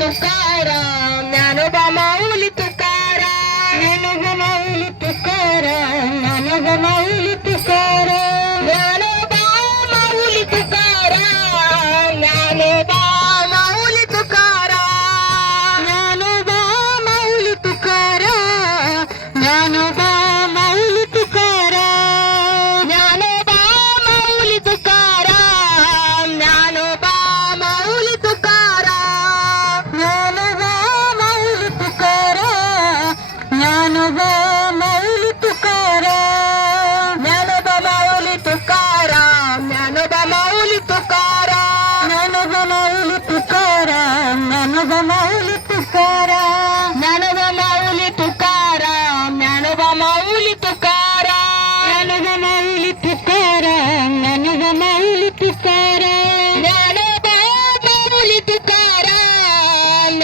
Tukaram Dnyanoba Mauli Tukaram Dnyanoba Mauli Tukaram Dnyanoba Mauli Tukaram Dnyanoba Mauli Tukaram Dnyanoba Mauli Tukaram Dnyanoba Mauli Tukaram Dnyanoba Mauli Tukaram Dnyanoba Mauli Tukaram Dnyanoba Mauli Tukaram Dnyanoba Mauli Tukaram Dnyanoba Mauli Tukaram Dnyanoba Mauli Tukaram Dnyanoba Mauli Tukaram Dnyanoba Mauli Tukaram Dnyanoba Mauli Tukaram Dnyanoba Mauli Tukaram Dnyanoba Mauli Tukaram Dnyanoba Mauli Tukaram Dnyanoba Mauli Tukaram